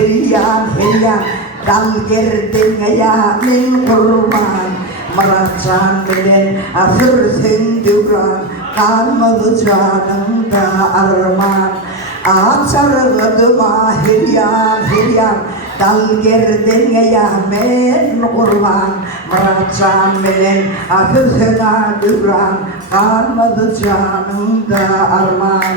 Hilyan dal gerdengaya min kurban Meracan bilen sürsen duran kalmadı canımda arman Açargıdıma hilyan dal gerdengaya min kurban Meracan bilen sürsen duran kalmadı canımda arman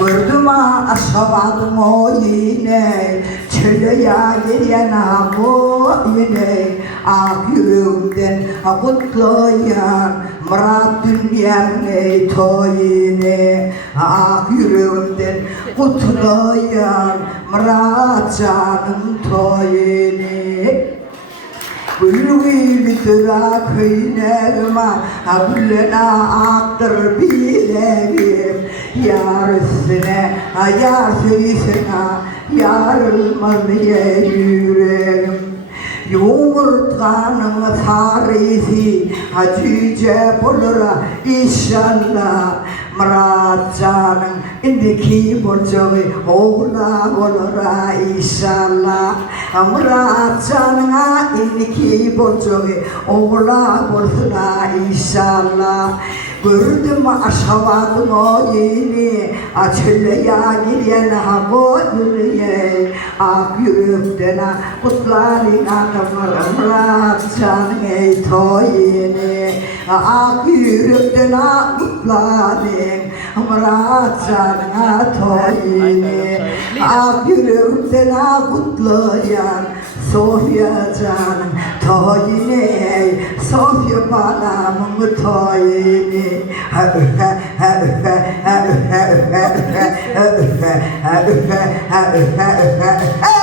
Gördüm aşabadım o yine Çöleye gelena o yine Ak yüreğimden kutlayan Murat dünyamne toyine Ak yüreğimden kutlayan Murat canım toyine Gülgül tıra kıynerma Gülena aktır bileğim Yar üstüne, yar söysene Yarılmaz diye yüreğim Yumurtkanın tarifi Cüce bulur inşallah Murat canım indiki borcu oğla olur inşallah Murat canına indiki borcu oğla olur inşallah Gördüm aşavadım o yeni Çölleye giren o yürüye Ak yürekten kutların adamlar Murat canı toyini Ak yürekten kutların Murat canı toyini Ak yürekten kutlayan Sofya canım toyini Sofya balamın toyini Ha